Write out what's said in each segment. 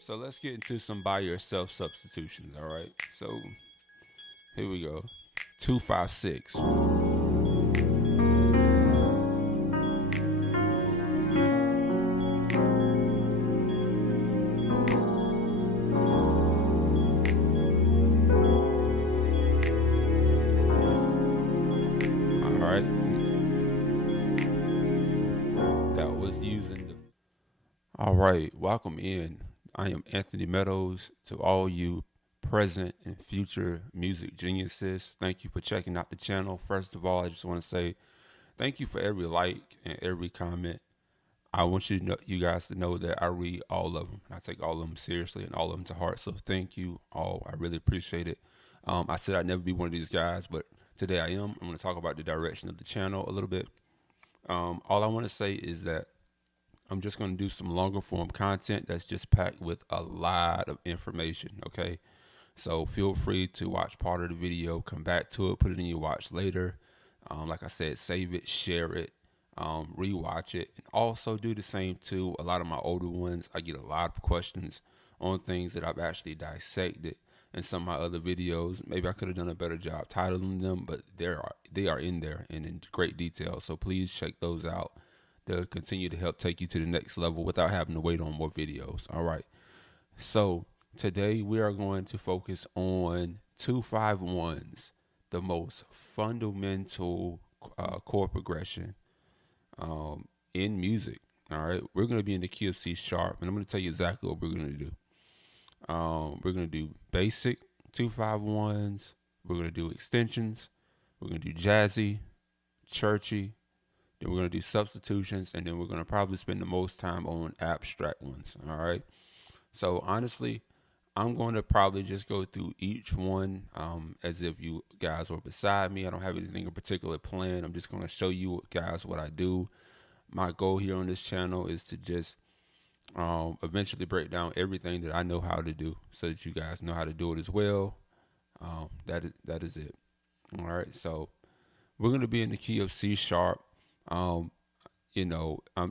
So let's get into some by yourself substitutions, all right? So here we go. 256. All right. That was using the. All right. Welcome in. I am Anthony Meadows. To all you present and future music geniuses, thank you for checking out the channel. First of all, I just want to say thank you for every like and every comment. I want you guys to know that I read all of them and I take all of them seriously and all of them to heart. So thank you all. I really appreciate it. I said I'd never be one of these guys, but today I am. I'm going to talk about the direction of the channel a little bit. All I want to say is that I'm just going to do some longer form content that's just packed with a lot of information. Okay. So feel free to watch part of the video, come back to it, put it in your watch later. Like I said, save it, share it, rewatch it, and also do the same to a lot of my older ones. I get a lot of questions on things that I've actually dissected in some of my other videos. Maybe I could have done a better job titling them, but they are in there and in great detail. So please check those out. They'll continue to help take you to the next level without having to wait on more videos. All right. So today we are going to focus on 251s, the most fundamental chord progression in music. All right, we're going to be in the key of C sharp, and I'm going to tell you exactly what we're going to do. We're going to do basic 251s. We're going to do extensions. We're going to do jazzy, churchy. Then we're going to do substitutions, and then we're going to probably spend the most time on abstract ones. All right. So honestly, I'm going to probably just go through each one as if you guys were beside me. I don't have anything in particular planned. I'm just going to show you guys what I do. My goal here on this channel is to just eventually break down everything that I know how to do so that you guys know how to do it as well. That is it. All right. So we're going to be in the key of C sharp. Um, you know, I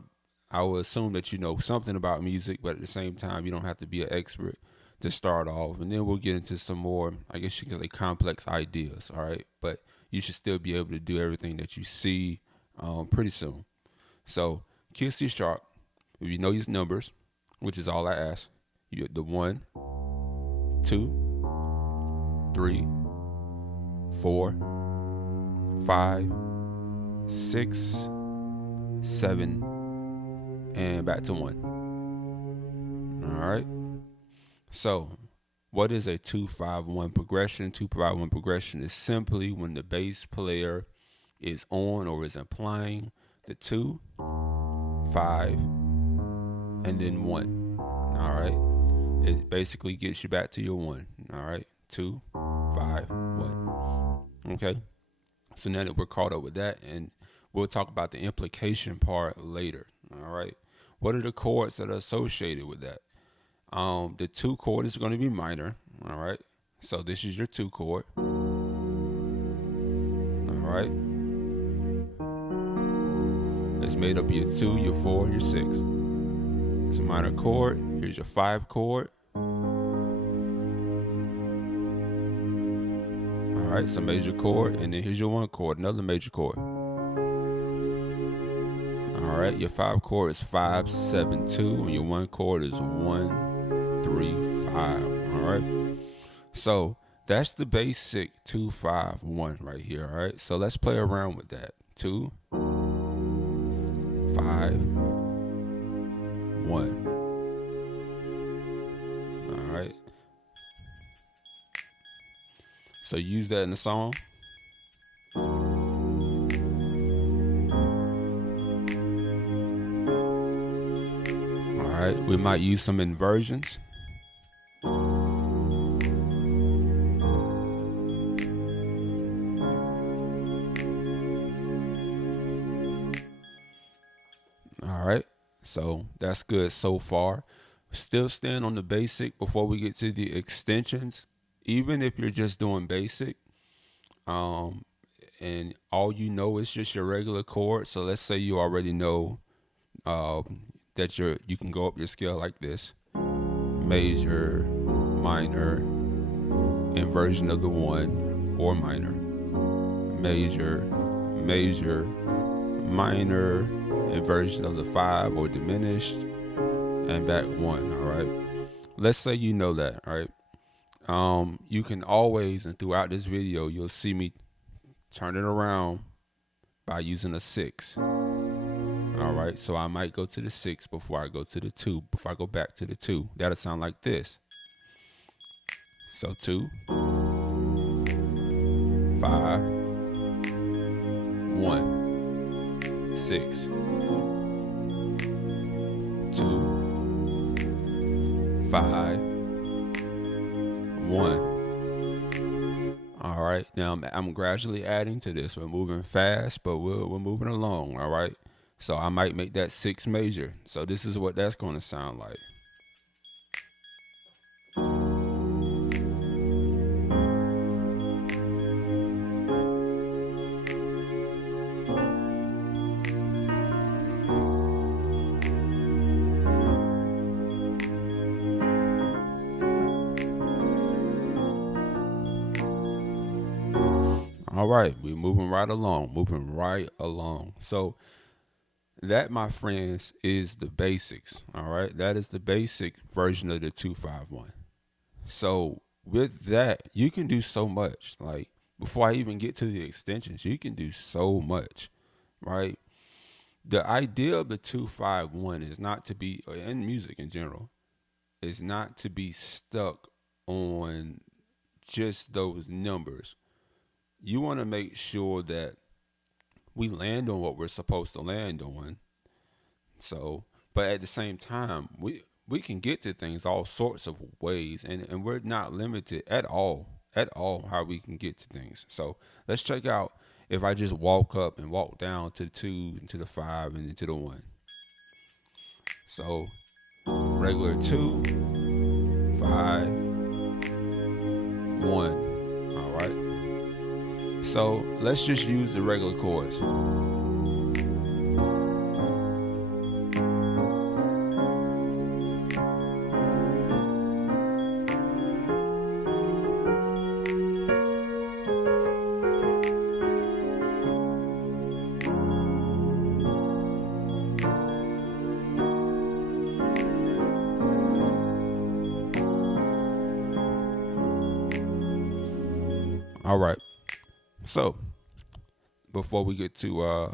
will assume that you know something about music, but at the same time, you don't have to be an expert to start off. And then we'll get into some more, I guess you can say, complex ideas. All right. But you should still be able to do everything that you see pretty soon. So, key of C sharp, if you know these numbers, which is all I ask, you the 1, 2, 3, 4, 5, 6, 7, and back to 1. All right. So, what is a 2-5-1 progression? 2-5-1 progression is simply when the bass player is on or is implying the 2, 5, and then 1. All right. It basically gets you back to your 1. All right. 2, 5, 1. Okay. So now that we're caught up with that, and we'll talk about the implication part later. All right. What are the chords that are associated with that? The 2 chord is going to be minor. All right. So this is your 2 chord. All right. It's made up of your 2, your 4, and your 6. It's a minor chord. Here's your 5 chord. All right, it's a major chord, and then here's your 1 chord, another major chord. All right, your 5 chord is 5, 7, 2, and your 1 chord is 1, 3, 5. All right, so that's the basic 2-5-1 right here. All right, so let's play around with that. 2, 5, 1. All right. So use that in the song. All right. We might use some inversions. All right. So that's good so far. Still stand on the basic before we get to the extensions. Even if you're just doing basic, and all you know is just your regular chord. So let's say you already know that you can go up your scale like this. major, minor, inversion of the 1 or minor, major, major, minor, inversion of the 5 or diminished, and back 1. All right. Let's say you know that. All right. You can always, and throughout this video, you'll see me turn it around by using a 6. All right, so I might go to the 6 before I go to the 2, before I go back to the 2. That'll sound like this. So 2, 5, 1, 6, 2, 5, 1. All right, now I'm gradually adding to this. We're moving fast, but we're moving along. All right, so I might make that 6 major. So this is what that's going to sound like. All right, we're moving right along. So that, my friends, is the basics. All right, that is the basic version of the 2-5-1. So with that, you can do so much. Like, before I even get to the extensions, you can do so much, right? The idea of the 2-5-1 is not to be, in music in general, is not to be stuck on just those numbers. You want to make sure that we land on what we're supposed to land on. So, but at the same time, we can get to things all sorts of ways, and we're not limited at all how we can get to things. So let's check out if I just walk up and walk down to the 2 and to the 5 and into the 1. So regular 2, 5, 1. All right. So let's just use the regular chords. All right. So before we get too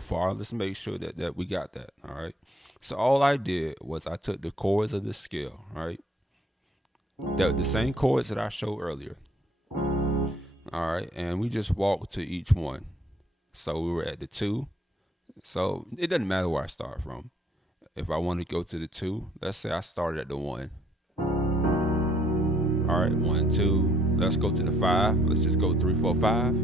far, let's make sure that we got that. All right. So all I did was I took the chords of the scale, right? The same chords that I showed earlier. All right, and we just walked to each one. So we were at the 2. So it doesn't matter where I start from. If I want to go to the 2, let's say I started at the 1. All right, 1, 2. Let's go to the 5. Let's just go 3, 4, 5.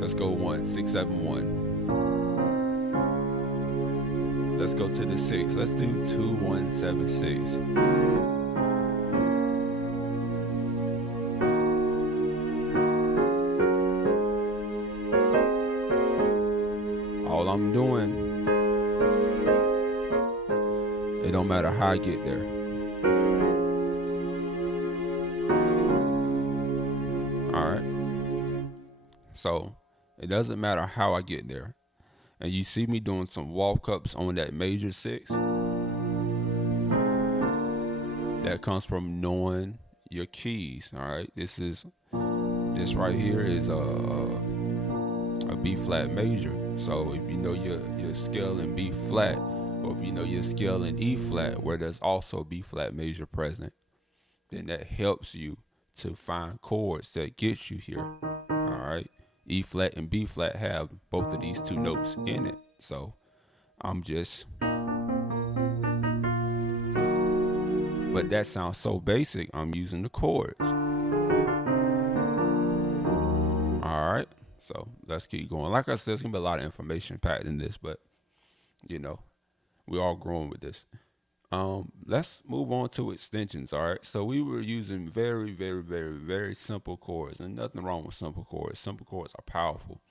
Let's go 1, 6, 7, 1. Let's go to the 6. Let's do 2, 1, 7, 6. All I'm doing, it don't matter how I get there. All right. So it doesn't matter how I get there. And you see me doing some walk ups on that major 6. That comes from knowing your keys. All right. This right here is a B flat major. So if you know your scale in B flat, or if you know your scale in E flat, where there's also B flat major present, then that helps you to find chords that get you here. All right. E flat and B flat have both of these 2 notes in it. So I'm just, but that sounds so basic. I'm using the chords. All right. So let's keep going. Like I said, there's going to be a lot of information packed in this, but you know, we're all growing with this. Let's move on to extensions. All right. So we were using very, very, very, very simple chords, and nothing wrong with simple chords. Simple chords are powerful.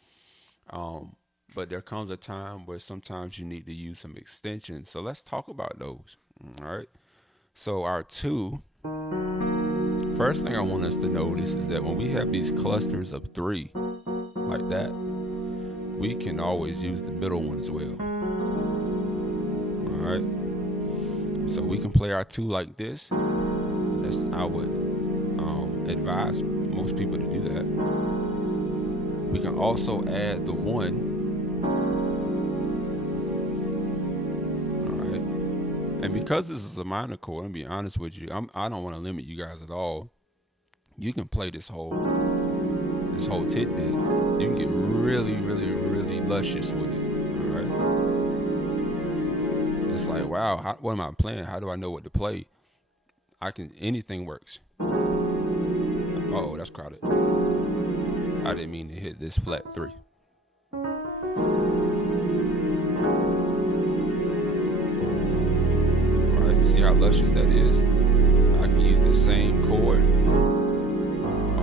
but there comes a time where sometimes you need to use some extensions. So let's talk about those. All right. So our two, first thing I want us to notice is that when we have these clusters of three like that, we can always use the middle one as well. All right. So we can play our two like this. I would advise most people to do that. We can also add the one. All right. And because this is a minor chord, I'm gonna be honest with you, I don't want to limit you guys at all. You can play this whole tidbit. You can get really, really, really luscious with it. All right. It's like, wow, what am I playing? How do I know what to play? Anything works. Oh, that's crowded. I didn't mean to hit this flat 3. All right, see how luscious that is? I can use the same chord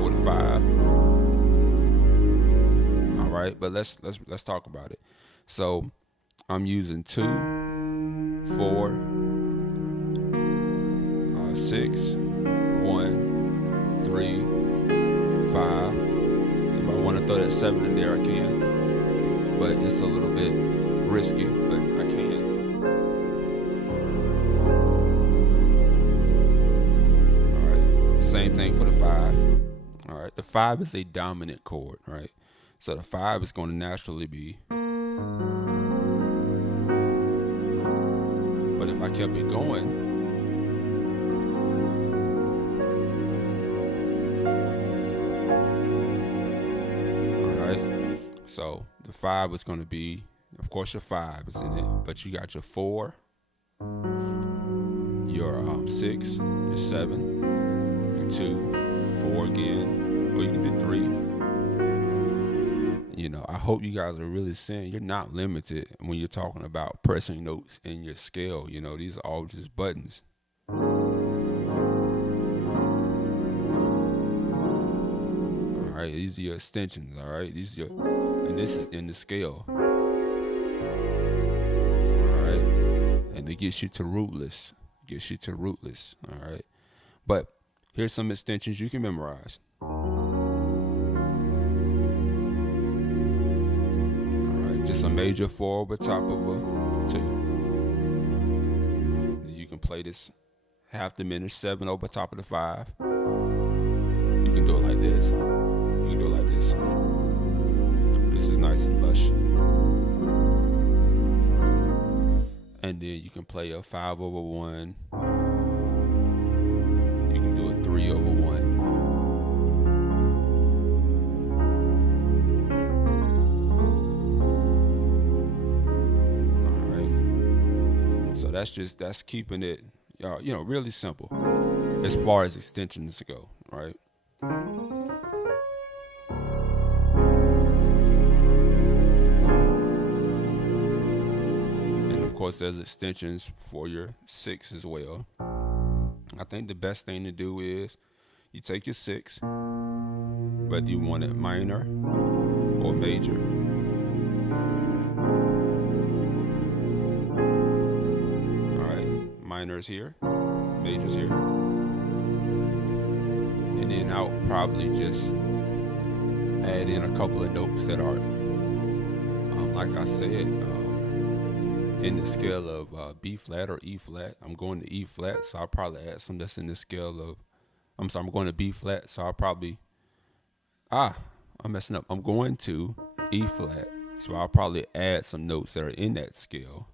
with a 5. All right, but let's talk about it. So I'm using 2, 4, 6, 1, 3, 5. If I want to throw that 7 in there, I can. But it's a little bit risky, but I can. All right. Same thing for the 5. All right. The 5 is a dominant chord, right? So the 5 is going to naturally be. But if I kept it going, so the 5 is going to be, of course, your 5 is in it, but you got your 4, your 6, your 7, your 2, 4 again, or you can do 3. You know, I hope you guys are really seeing you're not limited when you're talking about pressing notes in your scale. You know, these are all just buttons. All right, these are your extensions. All right, these are and this is in the scale. All right, and it gets you to rootless. All right, but here's some extensions you can memorize. All right, just a major 4 over top of a 2. You can play this half diminished 7 over top of the 5. You can do it like this. You can do it like this. This is nice and lush. And then you can play a 5 over 1. You can do a 3 over 1. All right. So that's keeping it, really simple as far as extensions go, right? Of course, there's extensions for your 6 as well. I think the best thing to do is you take your 6, whether you want it minor or major. All right, minor's here, major's here. And then I'll probably just add in a couple of notes that are, like I said, in the scale of B flat or E flat. I'm going to E flat, so I'll probably add some that's in the scale of, I'm going to B flat, so I'll probably, I'm messing up. I'm going to E flat, so I'll probably add some notes that are in that scale.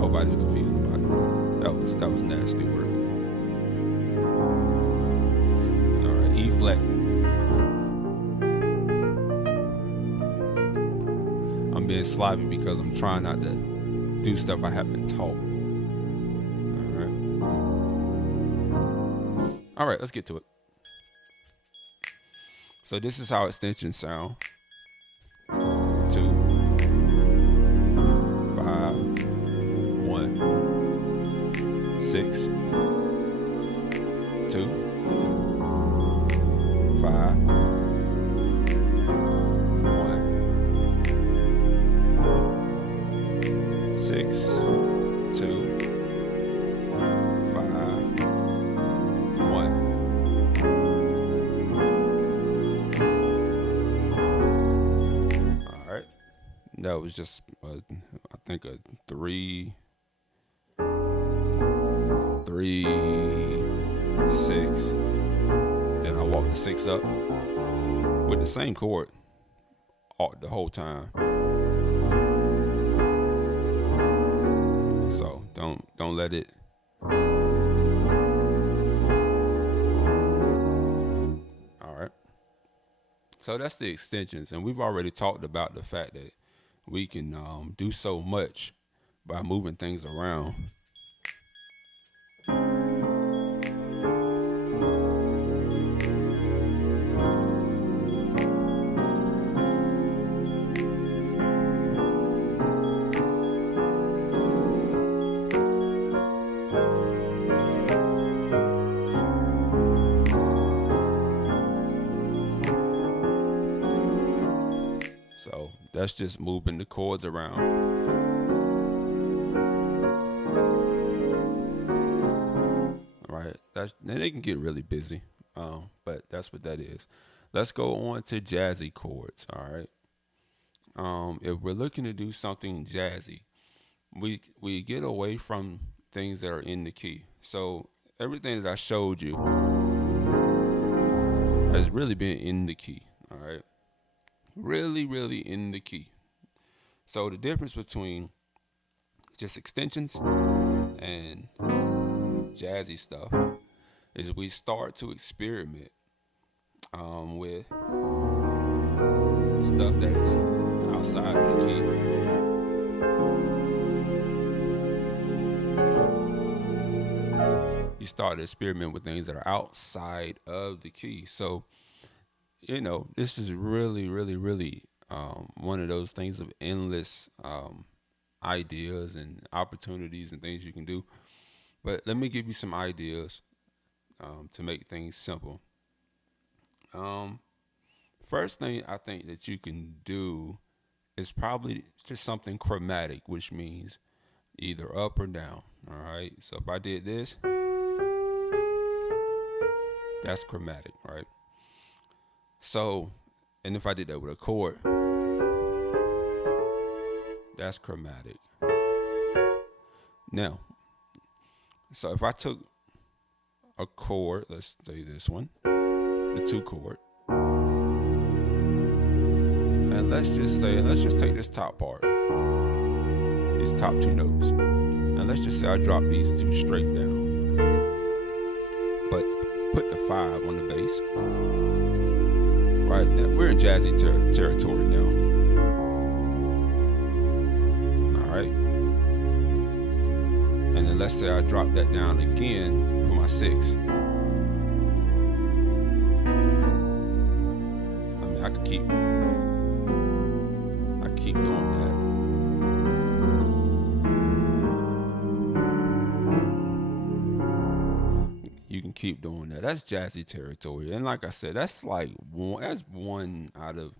Hope I didn't confuse nobody. That was nasty work. E flat. I'm being sloppy because I'm trying not to do stuff I haven't taught. All right, let's get to it. So this is how extensions sound. 2, 5, 1, 6, That was just I think a three, three, six. Then I walked the six up with the same chord the whole time. So don't let it. All right. So that's the extensions, and we've already talked about the fact that we can do so much by moving things around. So that's just moving the chords around. All right, then they can get really busy, but that's what that is. Let's go on to jazzy chords. All right. If we're looking to do something jazzy, we get away from things that are in the key. So everything that I showed you has really been in the key. All right. Really, really in the key. So the difference between just extensions and jazzy stuff is we start to experiment with stuff that is outside of the key. You start to experiment with things that are outside of the key. So this is really, really, really one of those things of endless ideas and opportunities and things you can do. But let me give you some ideas to make things simple. First thing I think that you can do is probably just something chromatic, which means either up or down. All right. So if I did this, that's chromatic, right? So, and if I did that with a chord, that's chromatic. Now, so if I took a chord, let's say this one, the 2 chord, and let's just take this top part, these top 2 notes, and let's just say I drop these 2 straight down, but put the 5 on the bass. Right now, we're in jazzy territory now. All right. And then let's say I drop that down again for my 6. I mean, I keep doing that. You can keep doing that. That's jazzy territory. And like I said, that's one out of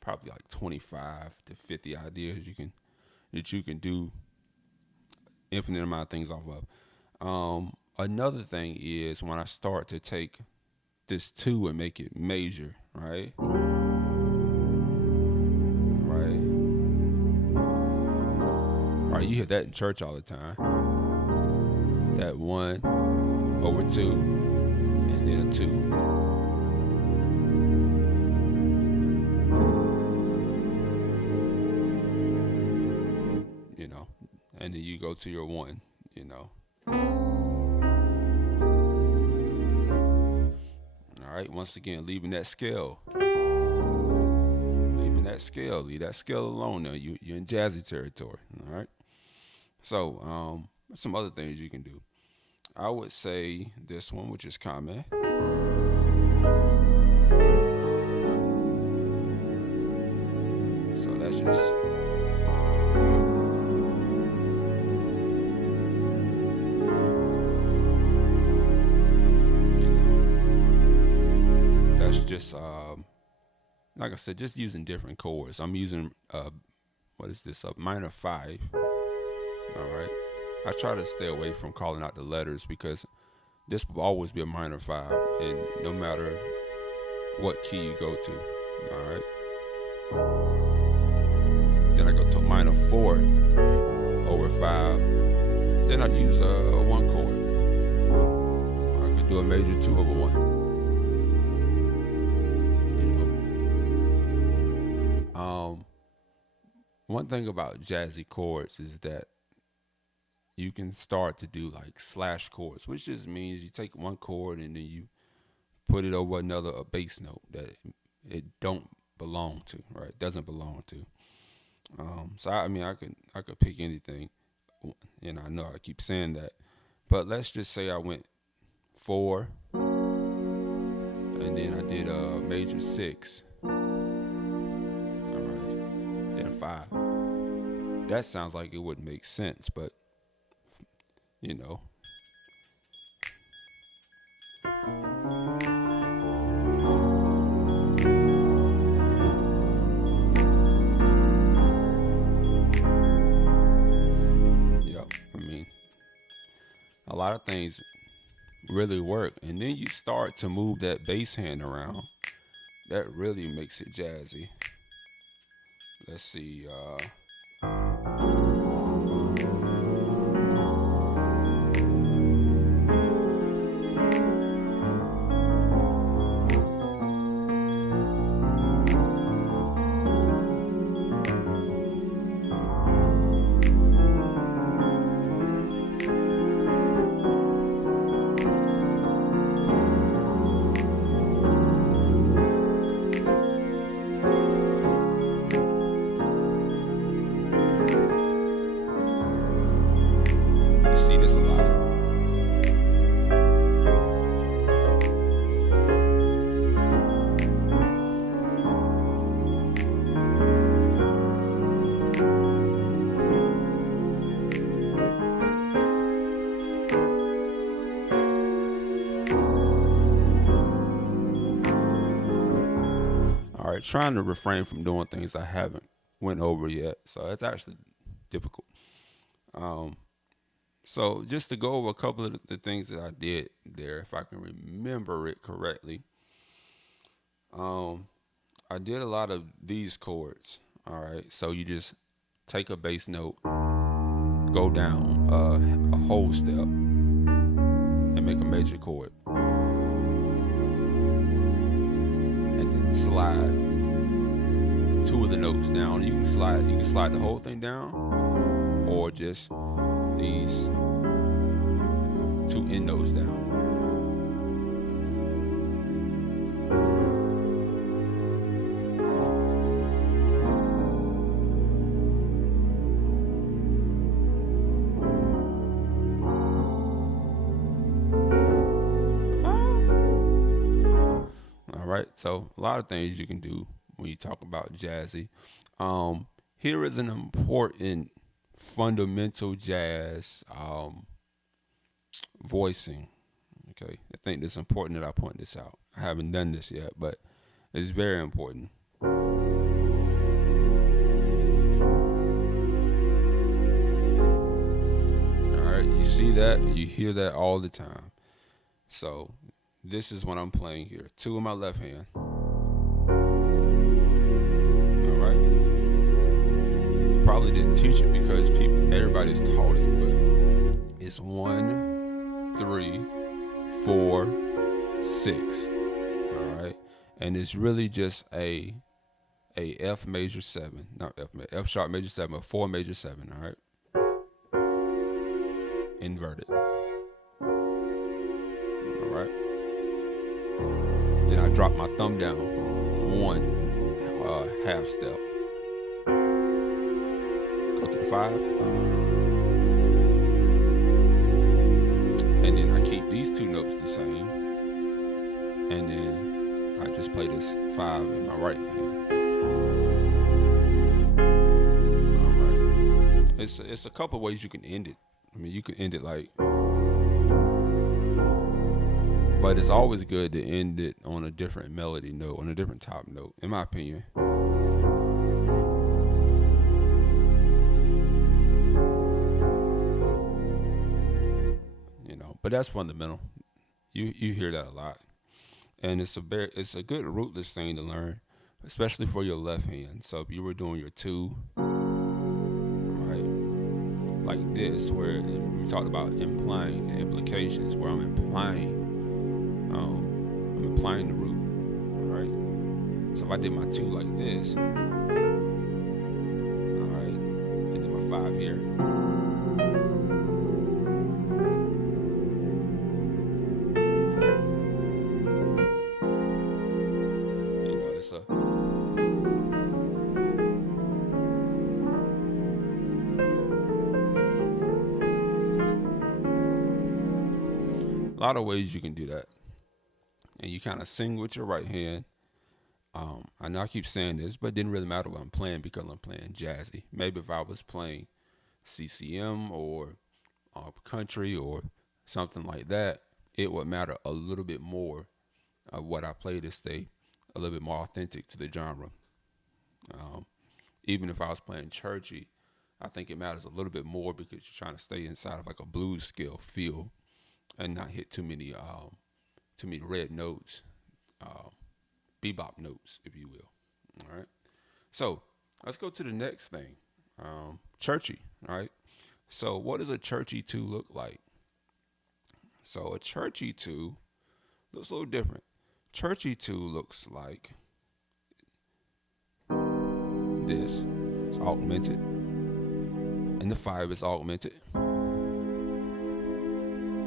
probably like 25 to 50 ideas that you can do infinite amount of things off of. Another thing is when I start to take this 2 and make it major, right? Right, you hear that in church all the time. That 1 over 2 and then a 2. And then you go to your 1, All right, once again, leaving that scale. Leave that scale alone now. You're in jazzy territory, all right? So, some other things you can do. I would say this one, which is common. So that's just like I said, just using different chords. I'm using what is this? A minor 5. All right. I try to stay away from calling out the letters because this will always be a minor 5, and no matter what key you go to. All right. Then I go to a minor 4 over 5. Then I use one chord. I could do a major 2 over 1. One thing about jazzy chords is that you can start to do like slash chords, which just means you take one chord and then you put it over another a bass note that it don't belong to, right? It doesn't belong to. So I mean, I could pick anything, and I know I keep saying that, but let's just say I went 4, and then I did a major 6, all right, then 5. That sounds like it wouldn't make sense, but you know. A lot of things really work, and then you start to move that bass hand around. That really makes it jazzy. Let's see. Trying to refrain from doing things I haven't went over yet, so it's actually difficult. So just to go over a couple of the things that I did there, if I can remember it correctly, I did a lot of these chords. All right, so you just take a bass note, go down a whole step, and make a major chord, and then slide 2 of the notes down. You can slide the whole thing down, or just these 2 end notes down. All right, so a lot of things you can do when you talk about jazzy. Here is an important fundamental jazz voicing. Okay, I think it's important that I point this out. I haven't done this yet, but it's very important. All right, you see that? You hear that all the time. So this is what I'm playing here. 2 in my left hand. Probably didn't teach it because everybody's taught it, but it's 1, 3, 4, 6. All right, and it's really just a F major 7, not F sharp major 7, a 4 major 7. All right, inverted. All right, then I drop my thumb down 1 half step. Go to the 5, and then I keep these 2 notes the same, and then I just play this 5 in my right hand. All right, it's a couple ways you can end it. I mean, you can end it like, but it's always good to end it on a different melody note, on a different top note, in my opinion. But that's fundamental. You hear that a lot, and it's a good rootless thing to learn, especially for your left hand. So if you were doing your 2 like this, where we talked about implying and implications, where I'm implying the root, right? So if I did my two like this, all right, and then my five here, it's a lot of ways you can do that, and you kind of sing with your right hand. I know I keep saying this, but it didn't really matter what I'm playing because I'm playing jazzy. Maybe if I was playing CCM or country or something like that, it would matter a little bit more of what I play to stay a little bit more authentic to the genre. Um, Even if I was playing churchy, I think it matters a little bit more because you're trying to stay inside of like a blues scale feel and not hit too many red notes, uh, bebop notes, if you will. All right. So let's go to the next thing. Churchy. All right. So what does a churchy two look like? So a churchy two looks a little different. Churchy two looks like this. It's augmented, and the five is augmented, and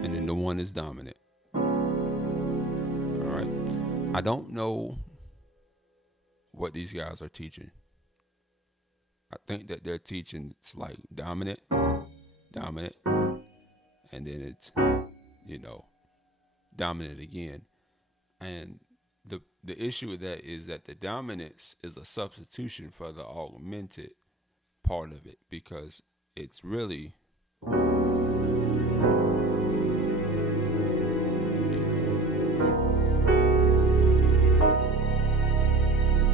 then the one is dominant. All right. I don't know what these guys are teaching. I think that they're teaching it's like dominant, dominant, and then it's dominant again. And the issue with that is that the dominance is a substitution for the augmented part of it because it's really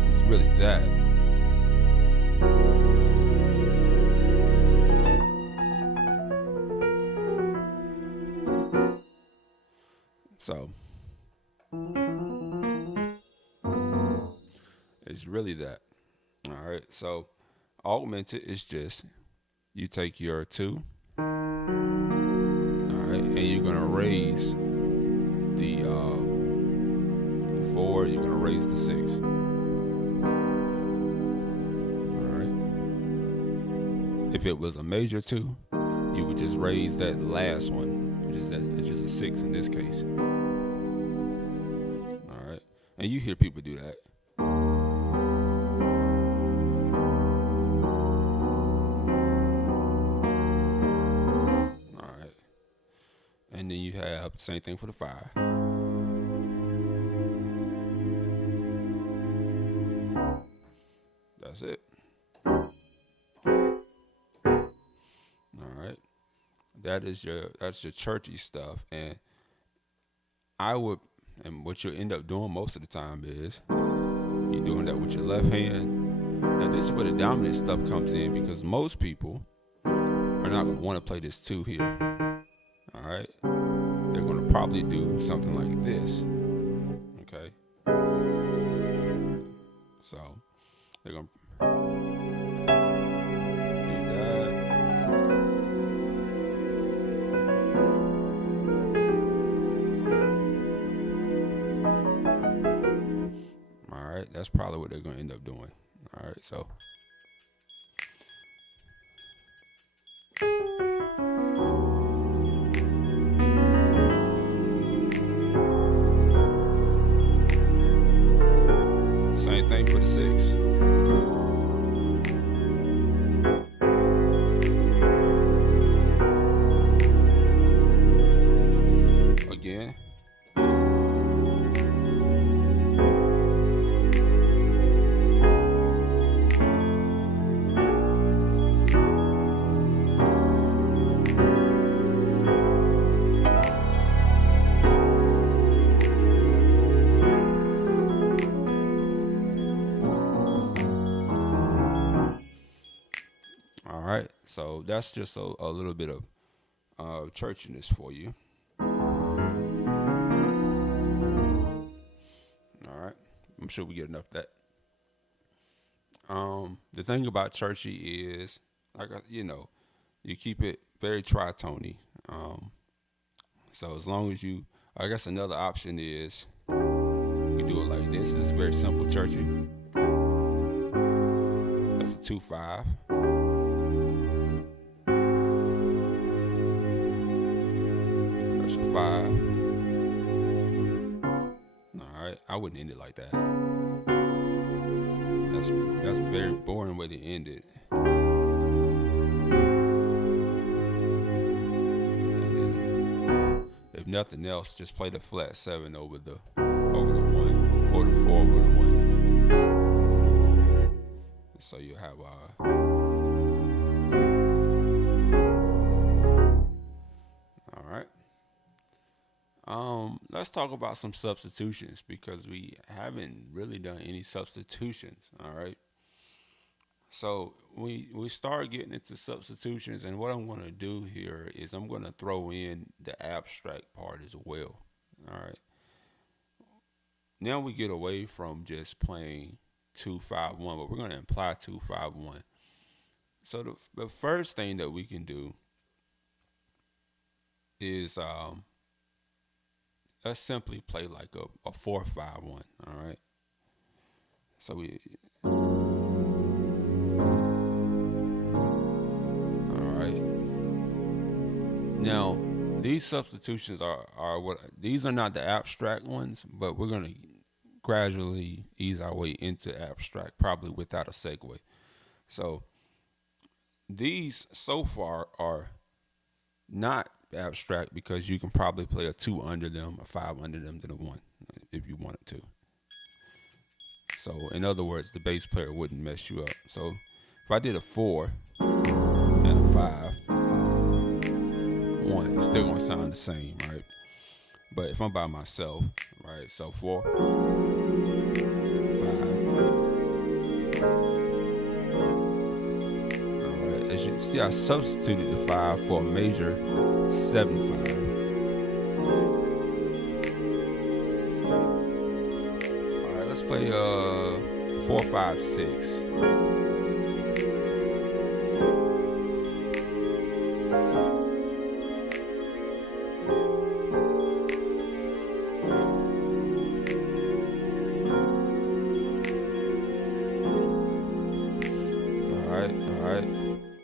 it's really that. So it's really that. All right. So augmented is just you take your two, all right, and you're gonna raise the four. You're gonna raise the six. All right. If it was a major two, you would just raise that last one, which is it's just a six in this case. All right, and you hear people do that. And then you have the same thing for the five. That's it. All right. That's your churchy stuff. And what you'll end up doing most of the time is you're doing that with your left hand. Now this is where the dominant stuff comes in because most people are not going to want to play this two here. All right. They're going to probably do something like this. Okay. So they're going to do that. All right. That's probably what they're going to end up doing. All right. So. Same thing for the six. Again. All right, so that's just a little bit of churchiness for you. All right, I'm sure we get enough of that. The thing about churchy is, you keep it very tritony. So as long as you, I guess another option is you do it like this. This is very simple, Churchy. That's a 2/5. That's a 5. All right, I wouldn't end it like that. That's a very boring way to end it. If nothing else, just play the flat 7 over the 1 or the 4 over the 1. So you have all right. Let's talk about some substitutions because we haven't really done any substitutions. All right. So we start getting into substitutions, and what I'm going to do here is I'm going to throw in the abstract part as well. All right. Now we get away from just playing 2-5-1, but we're going to imply 2-5-1. So the first thing that we can do is let's simply play like a 4-5-1. All right. So we. Now, these substitutions are what these are not the abstract ones, but we're gonna gradually ease our way into abstract, probably without a segue. So these so far are not abstract because you can probably play a 2 under them, a 5 under them, than a 1 if you wanted to. So in other words, the bass player wouldn't mess you up. So if I did a 4 and a 5. 1, it's still gonna sound the same, right? But if I'm by myself, right? So 4, 5. All right. As you can see, I substituted the 5 for a major 7/5. All right. Let's play 4-5-6.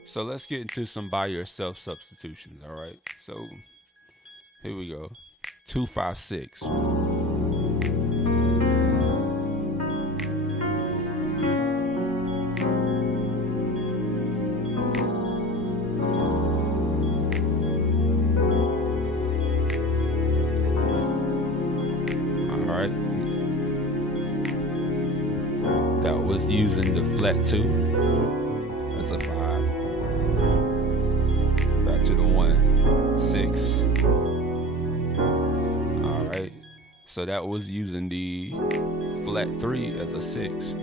So let's get into some by yourself substitutions, all right? So here we go. 2-5-6. All right. That was using the flat 2. That's a 5. To the 1, 6. All right. So that was using the flat 3 as a 6.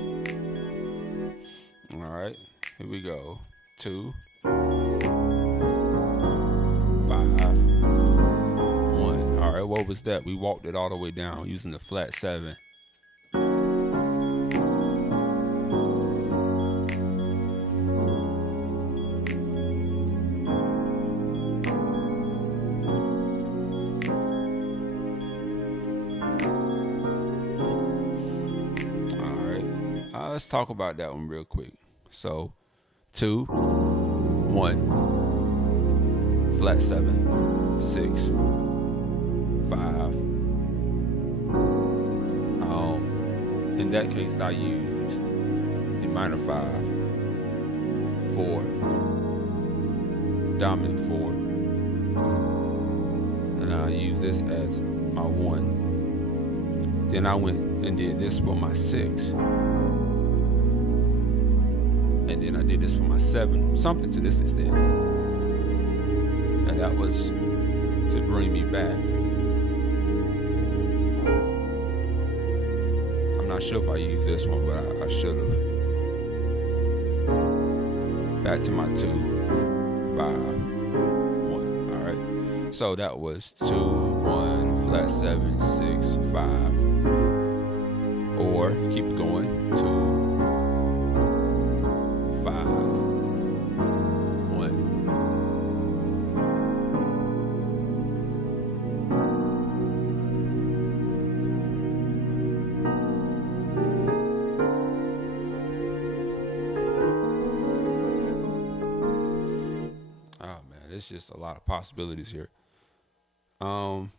All right. Here we go. 2, 5, 1. All right. What was that? We walked it all the way down using the flat 7. Let's talk about that one real quick. So 2, 1, flat 7, 6, 5. In that case, I used the minor 5, 4, dominant 4, and I use this as my 1. Then I went and did this for my 6. And then I did this for my 7, something to this extent. And that was to bring me back. I'm not sure if I used this one, but I should have. Back to my 2, 5, 1. All right. So that was 2, 1, flat 7, 6, 5. Or keep it going. 2, 5, 1, It's just a lot of possibilities here. Um,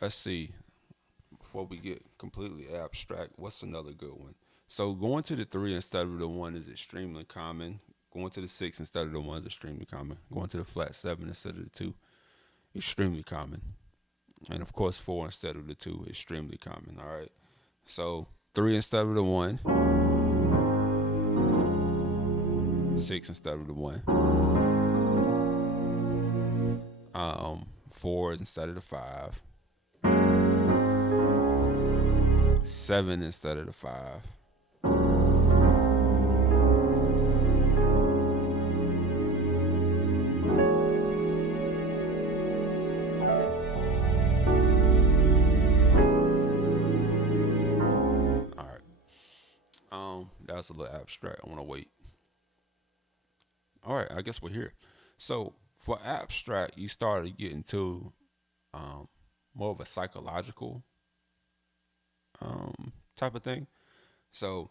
let's see. Before we get completely abstract, what's another good one? So going to the three instead of the one is extremely common. Going to the six instead of the one is extremely common. Going to the flat seven instead of the two, extremely common. And of course, four instead of the two, extremely common. All right. So three instead of the one, six instead of the one, four instead of the five, seven instead of the five, all right. That was a little abstract. I want to wait. All right, I guess we're here. So for abstract, you started getting to more of a psychological type of thing. So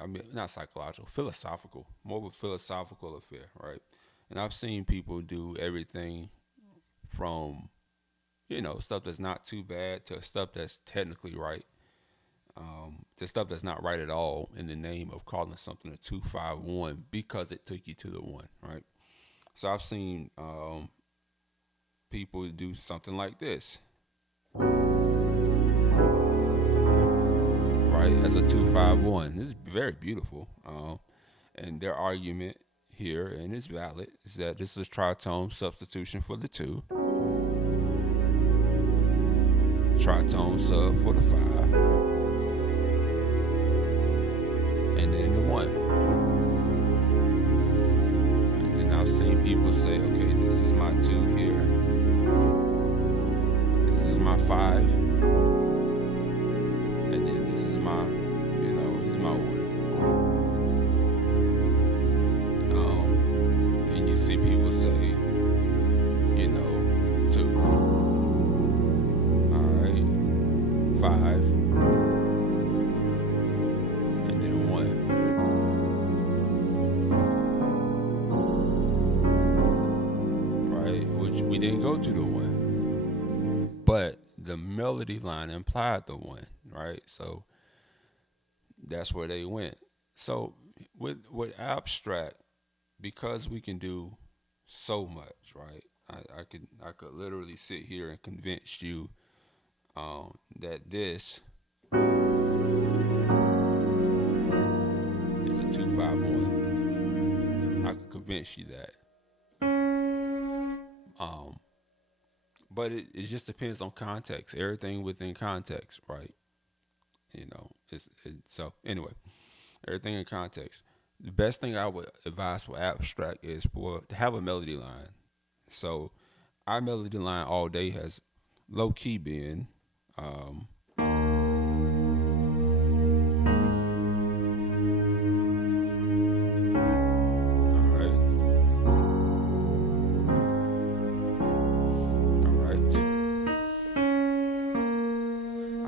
I mean, not psychological, philosophical, more of a philosophical affair, right? And I've seen people do everything from, stuff that's not too bad to stuff that's technically right, to stuff that's not right at all in the name of calling something a 2-5-1 because it took you to the one, right? So I've seen people do something like this, right, as a 2-5-1. This is very beautiful. And their argument here, and it's valid, is that this is tritone substitution for the two, tritone sub for the five, and then the one. And then I've seen people say, okay, this is my two here, this is my five, and then this is my, is my order. And you see people say, two, all right, five, and then one. Right, which we didn't go to the one, but the melody line implied the one, right? So that's where they went. So with abstract, because we can do so much, right? I could literally sit here and convince you that this is a 2-5-1. I could convince you that. But it just depends on context. Everything within context, right? So anyway, everything in context. The best thing I would advise for abstract is to have a melody line. So our melody line all day has low key been I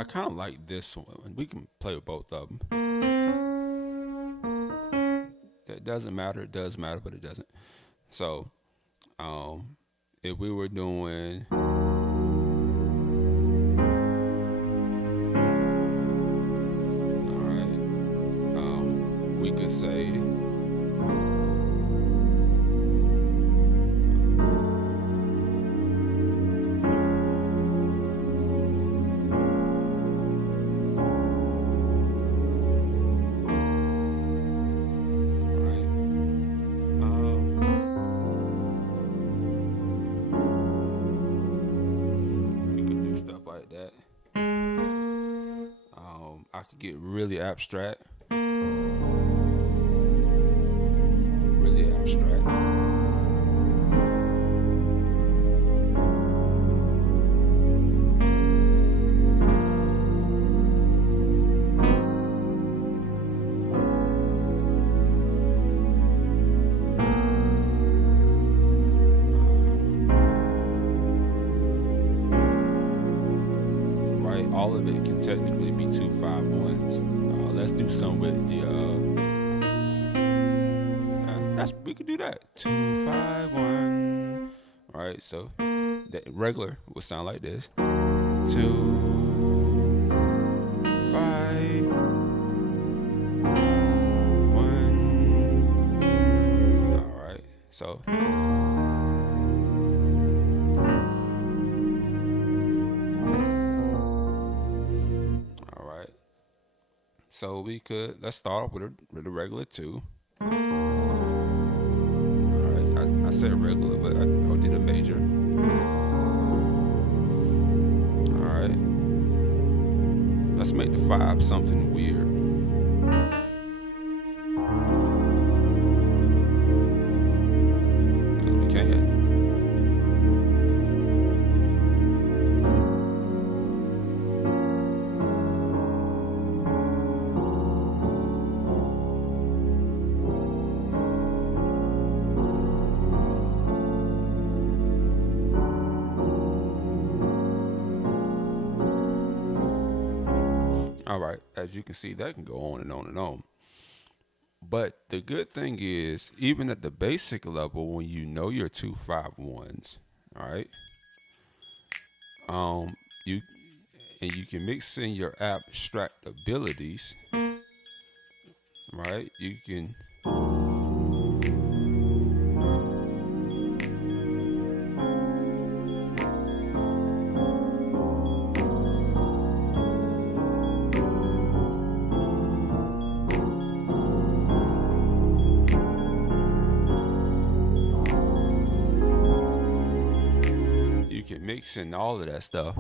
kind of like this one. We can play with both of them. It doesn't matter. It does matter, but it doesn't. So, if we were doing, all right, we could say, I could get really abstract. Really abstract. All of it can technically be 2-5-1s. Let's do some with the we could do that. 2-5-1. All right, so that regular will sound like this: 2, 5, 1. All right, so all right, so let's start off with a regular 2. All right, I said regular, but I did a major. All right, let's make the 5 something weird. We can. All right, as you can see, that can go on and on and on. But the good thing is, even at the basic level, when you know your 2-5-1s, all right, you you can mix in your abstract abilities, right? You can mix in all of that stuff.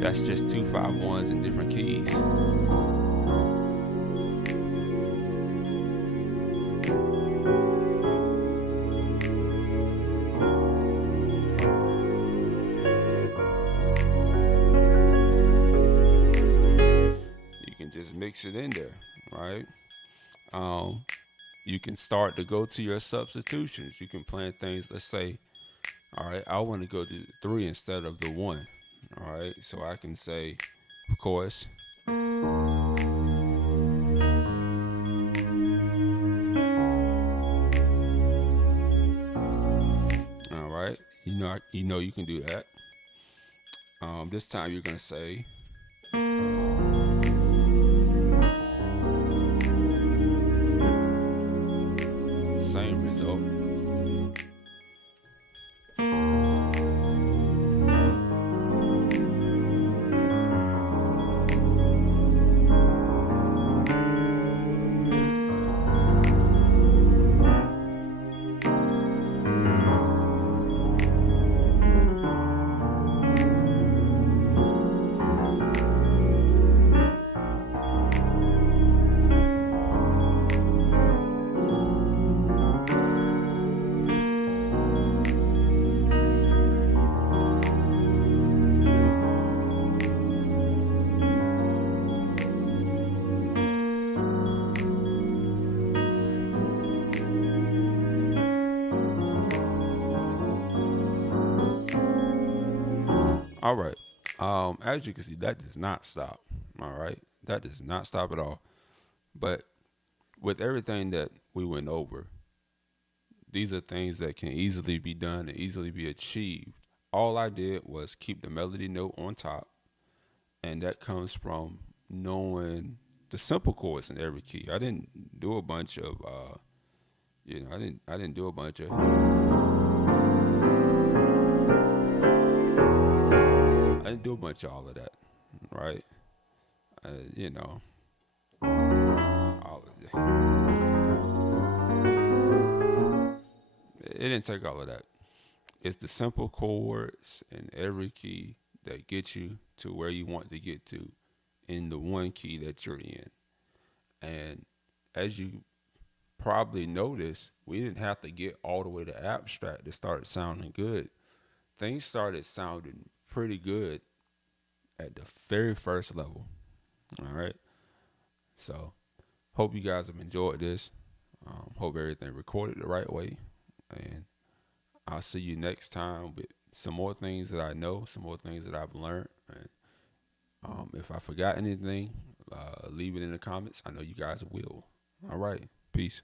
That's just 2-5-1s in different keys. You can just mix it in there, right? You can start to go to your substitutions. You can plan things. Let's say, all right, I want to go to the 3 instead of the 1. All right, so I can say, of course, all right, you can do that. This time you're gonna say, same result. All right. As you can see, that does not stop. All right, that does not stop at all. But with everything that we went over, these are things that can easily be done and easily be achieved. All I did was keep the melody note on top, and that comes from knowing the simple chords in every key. I didn't do a bunch of, I didn't do a bunch of. I didn't do a bunch of all of that, right? All of it. It didn't take all of that. It's the simple chords in every key that get you to where you want to get to in the one key that you're in. And as you probably noticed, we didn't have to get all the way to abstract to start sounding good. Things started sounding pretty good at the very first level. All right. So, hope you guys have enjoyed this. Hope everything recorded the right way. And I'll see you next time with some more things that I know, some more things that I've learned. And if I forgot anything, leave it in the comments. I know you guys will. All right. Peace.